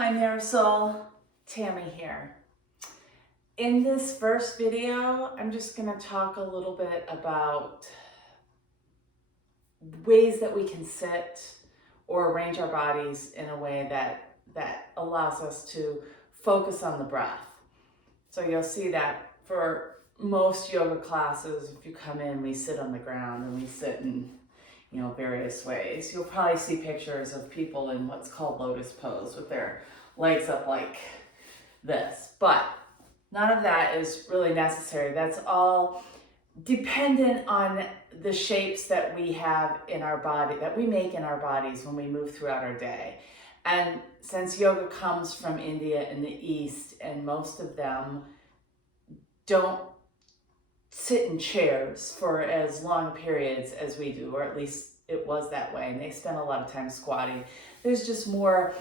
Hi Marisol, Tammy here. In this first video, I'm just going to talk a little bit about ways that we can sit or arrange our bodies in a way that allows us to focus on the breath. So you'll see that for most yoga classes, if you come in, we sit on the ground and we sit in various ways. You'll probably see pictures of people in what's called lotus pose with their legs up like this, but none of that is really necessary. That's all dependent on the shapes that we have in our body, that we make in our bodies when we move throughout our day. And since yoga comes from India in the East, and most of them don't sit in chairs for as long periods as we do, or at least it was that way, and they spend a lot of time squatting. There's just more,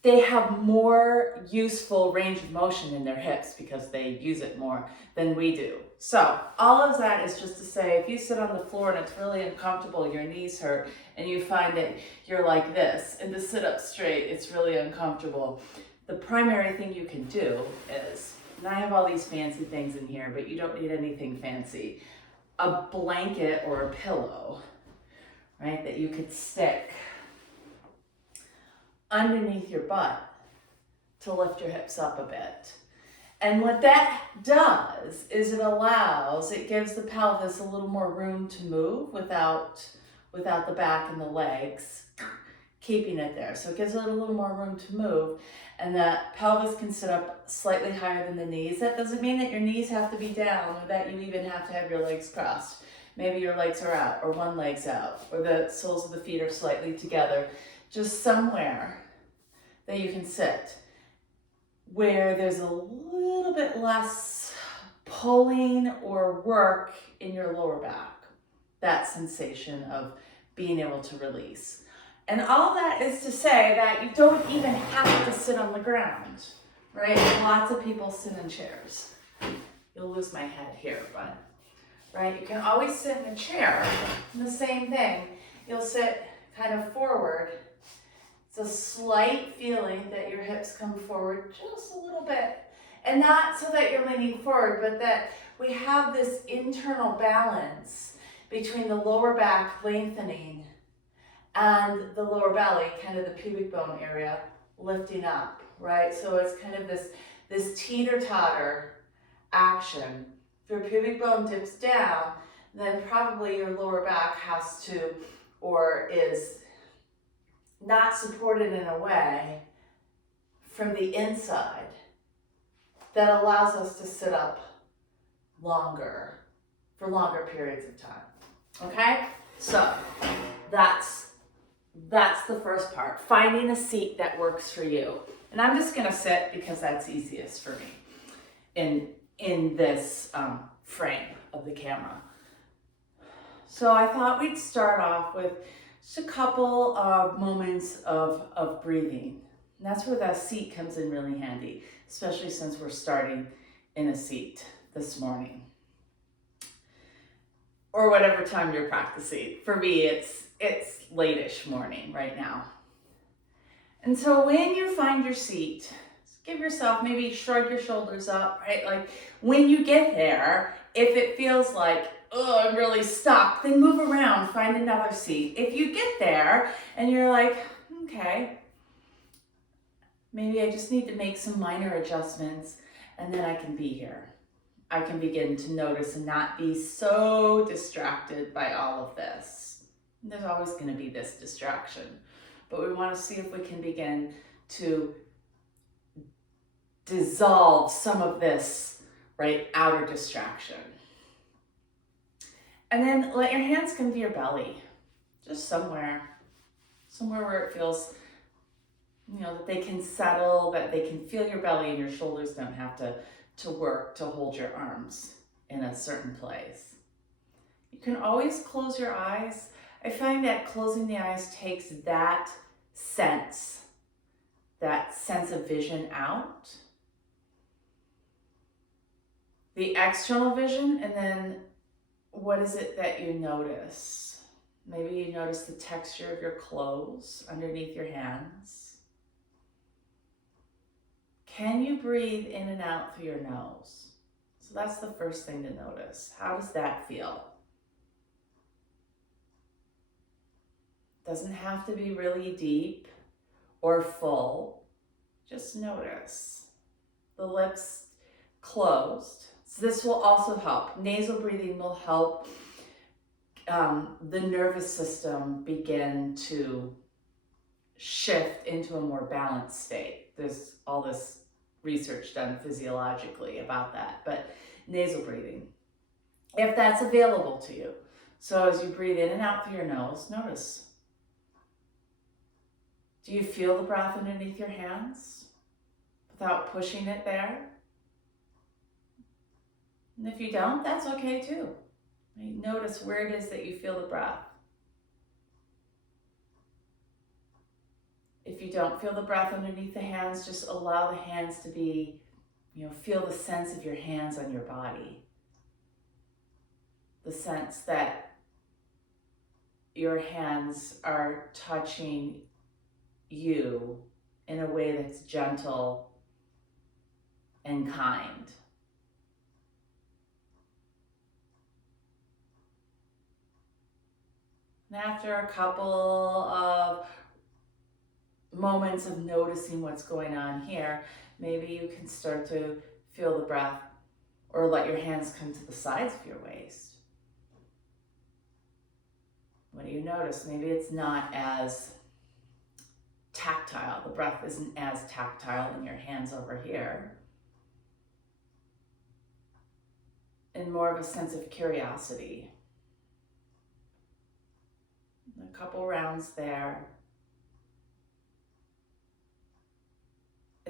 they have more useful range of motion in their hips because they use it more than we do. So all of that is just to say, if you sit on the floor and it's really uncomfortable, your knees hurt, and you find that you're like this, and to sit up straight, it's really uncomfortable. The primary thing you can do is, and I have all these fancy things in here, but you don't need anything fancy, a blanket or a pillow, right, that you could stick underneath your butt to lift your hips up a bit. And what that does is it gives the pelvis a little more room to move without the back and the legs keeping it there. So it gives it a little more room to move, and the pelvis can sit up slightly higher than the knees. That doesn't mean that your knees have to be down or that you even have to have your legs crossed. Maybe your legs are out, or one leg's out, or the soles of the feet are slightly together. Just somewhere that you can sit where there's a little bit less pulling or work in your lower back. That sensation of being able to release. And all that is to say that you don't even have to sit on the ground, right? Lots of people sit in chairs. You'll lose my head here, but, right? You can always sit in a chair. And the same thing, you'll sit kind of forward. It's a slight feeling that your hips come forward just a little bit. And not so that you're leaning forward, but that we have this internal balance between the lower back lengthening and the lower belly, kind of the pubic bone area, lifting up, right? So it's kind of this teeter-totter action. If your pubic bone dips down, then probably your lower back has to, or is not supported in a way from the inside that allows us to sit up longer, for longer periods of time, okay? So that's the first part, finding a seat that works for you. And I'm just gonna sit because that's easiest for me in this frame of the camera. So I thought we'd start off with just a couple of moments of breathing. And that's where that seat comes in really handy, especially since we're starting in a seat this morning. Or whatever time you're practicing. For me, it's late-ish morning right now. And so when you find your seat, give yourself, maybe shrug your shoulders up, right? Like when you get there, if it feels like, oh, I'm really stuck, then move around, find another seat. If you get there and you're like, okay, maybe I just need to make some minor adjustments and then I can be here. I can begin to notice and not be so distracted by all of this. There's always going to be this distraction, but we want to see if we can begin to dissolve some of this, right, outer distraction. And then let your hands come to your belly, just somewhere where it feels, that they can settle, that they can feel your belly and your shoulders don't have to work to hold your arms in a certain place. You can always close your eyes. I find that closing the eyes takes that sense of vision out. The external vision, and then what is it that you notice? Maybe you notice the texture of your clothes underneath your hands. Can you breathe in and out through your nose? So that's the first thing to notice. How does that feel? Doesn't have to be really deep or full. Just notice. The lips closed. So this will also help. Nasal breathing will help the nervous system begin to shift into a more balanced state. There's all this research done physiologically about that, but nasal breathing, if that's available to you. So as you breathe in and out through your nose, notice. Do you feel the breath underneath your hands without pushing it there? And if you don't, that's okay too. Notice where it is that you feel the breath. If you don't feel the breath underneath the hands, just allow the hands to be, feel the sense of your hands on your body. The sense that your hands are touching you in a way that's gentle and kind. And after a couple of moments of noticing what's going on here, maybe you can start to feel the breath or let your hands come to the sides of your waist. What do you notice? Maybe it's not as tactile. The breath isn't as tactile in your hands over here. And more of a sense of curiosity. A couple rounds there.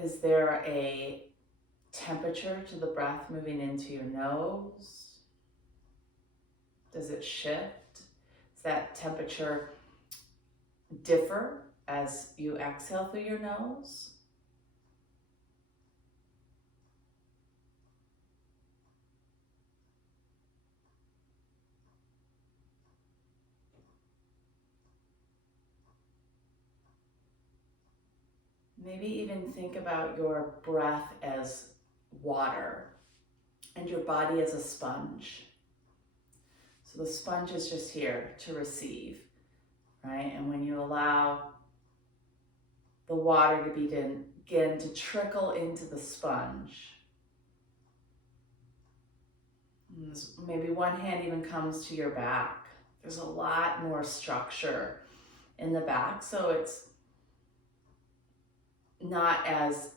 Is there a temperature to the breath moving into your nose? Does it shift? Does that temperature differ as you exhale through your nose? Maybe even think about your breath as water and your body as a sponge. So the sponge is just here to receive, right? And when you allow the water to begin to trickle into the sponge, maybe one hand even comes to your back. There's a lot more structure in the back, so it's not as,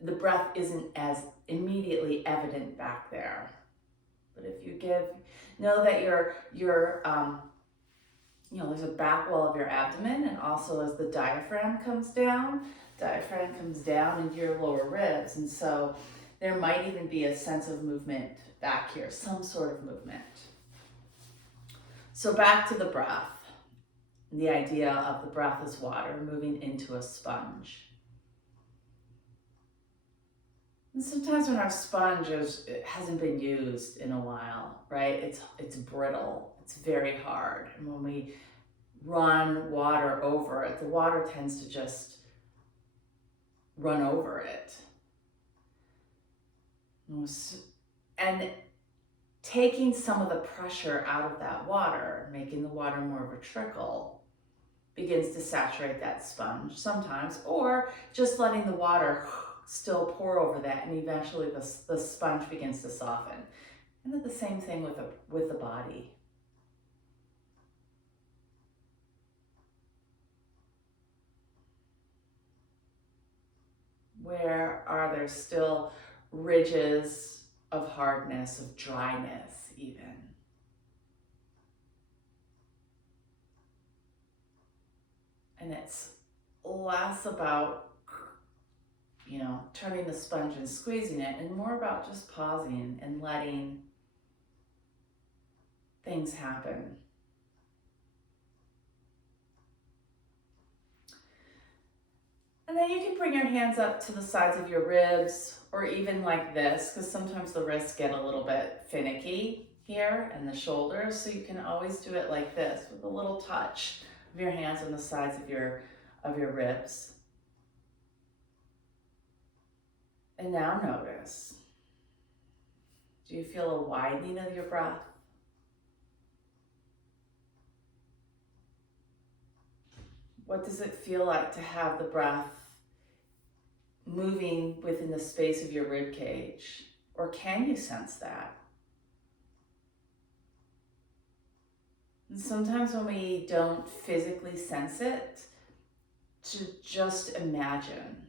the breath isn't as immediately evident back there. But if you know that there's a back wall of your abdomen, and also as the diaphragm comes down into your lower ribs. And so there might even be a sense of movement back here, some sort of movement. So back to the breath. The idea of the breath as water moving into a sponge. And sometimes when our sponge it hasn't been used in a while, right? It's brittle, it's very hard. And when we run water over it, the water tends to just run over it. And taking some of the pressure out of that water, making the water more of a trickle, begins to saturate that sponge sometimes, or just letting the water still pour over that, and eventually the sponge begins to soften. And then the same thing with the body. Where are there still ridges of hardness, of dryness even? And it's less about, turning the sponge and squeezing it, and more about just pausing and letting things happen. And then you can bring your hands up to the sides of your ribs, or even like this, because sometimes the wrists get a little bit finicky. here and the shoulders. So you can always do it like this with a little touch of your hands on the sides of your ribs. And now notice, do you feel a widening of your breath? What does it feel like to have the breath moving within the space of your rib cage? Or can you sense that? And sometimes when we don't physically sense it, to just imagine.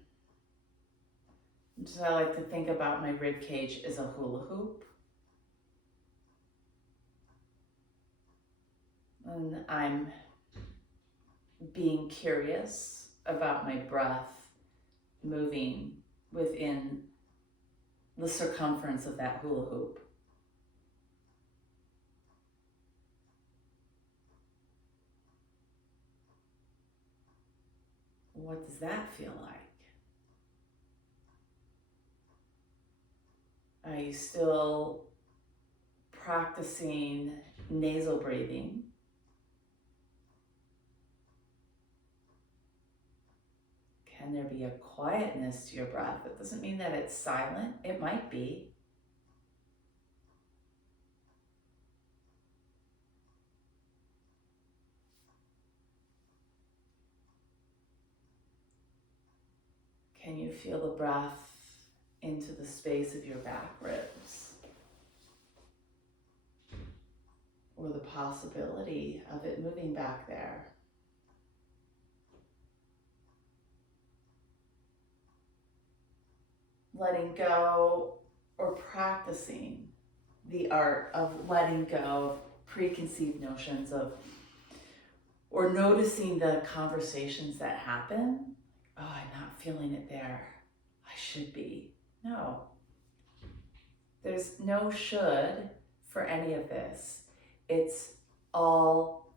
So I like to think about my rib cage as a hula hoop. And I'm being curious about my breath moving within the circumference of that hula hoop. What does that feel like? Are you still practicing nasal breathing? Can there be a quietness to your breath? That doesn't mean that it's silent. It might be. Can you feel the breath into the space of your back ribs? Or the possibility of it moving back there? Letting go or practicing the art of letting go of preconceived notions of, or noticing the conversations that happen. Oh, I'm not feeling it there. I should be. No. There's no should for any of this. It's all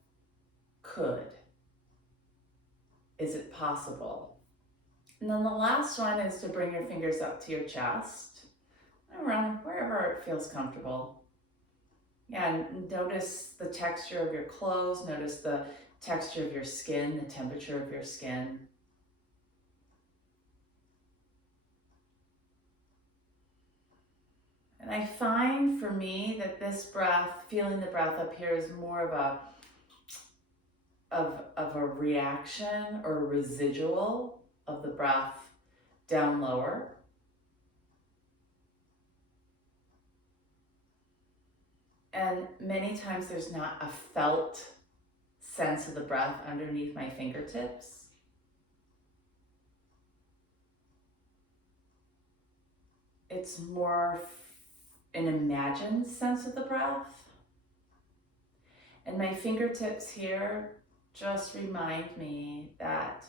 could. Is it possible? And then the last one is to bring your fingers up to your chest, around wherever it feels comfortable. Yeah, and notice the texture of your clothes, notice the texture of your skin, the temperature of your skin. And I find for me that this breath, feeling the breath up here, is more of a reaction or a residual of the breath down lower. And many times there's not a felt sense of the breath underneath my fingertips. It's more an imagined sense of the breath. And my fingertips here just remind me that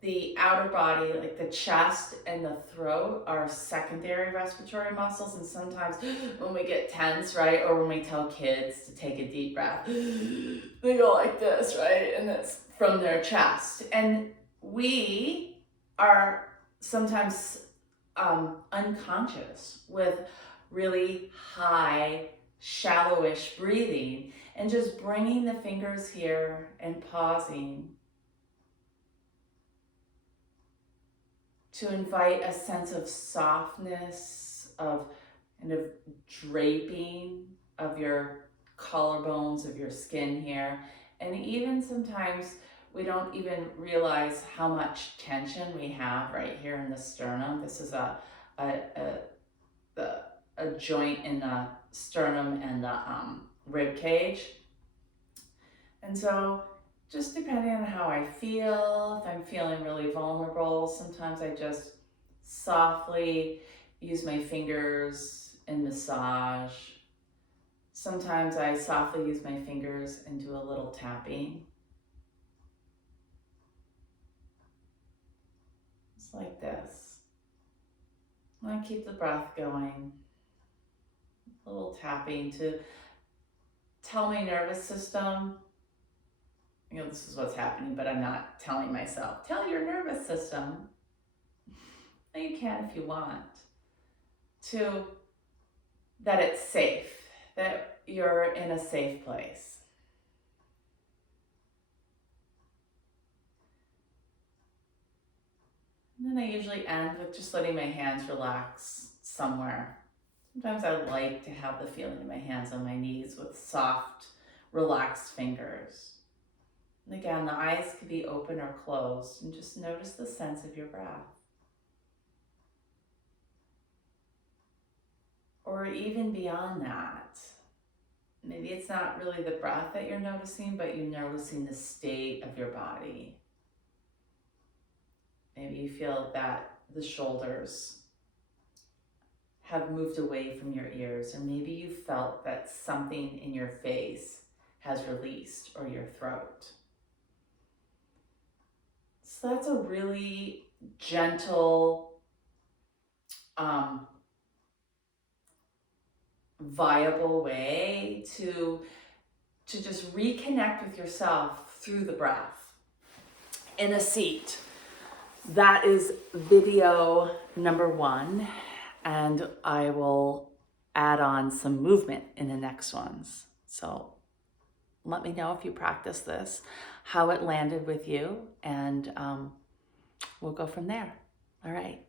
the outer body, like the chest and the throat, are secondary respiratory muscles. And sometimes when we get tense, right, or when we tell kids to take a deep breath, they go like this, right? And that's from their chest. And we are sometimes unconscious with really high, shallowish breathing, and just bringing the fingers here and pausing to invite a sense of softness, of kind of draping of your collarbones, of your skin here. And even sometimes we don't even realize how much tension we have right here in the sternum. This is a joint in the sternum and the rib cage. And so just depending on how I feel, if I'm feeling really vulnerable, sometimes I just softly use my fingers and massage. Sometimes I softly use my fingers and do a little tapping. Just like this. I keep the breath going. A little tapping to tell my nervous system, you know, this is what's happening, but I'm not telling myself. Tell your nervous system. And you can if you want. to that it's safe, that you're in a safe place. And then I usually end with just letting my hands relax somewhere. Sometimes I like to have the feeling of my hands on my knees with soft, relaxed fingers. And again, the eyes could be open or closed, and just notice the sense of your breath. Or even beyond that, maybe it's not really the breath that you're noticing, but you're noticing the state of your body. Maybe you feel that the shoulders have moved away from your ears, or maybe you felt that something in your face has released, or your throat. So that's a really gentle, viable way to just reconnect with yourself through the breath. In a seat. That is video number 1, and I will add on some movement in the next ones. So let me know if you practice this, how it landed with you, and we'll go from there. All right.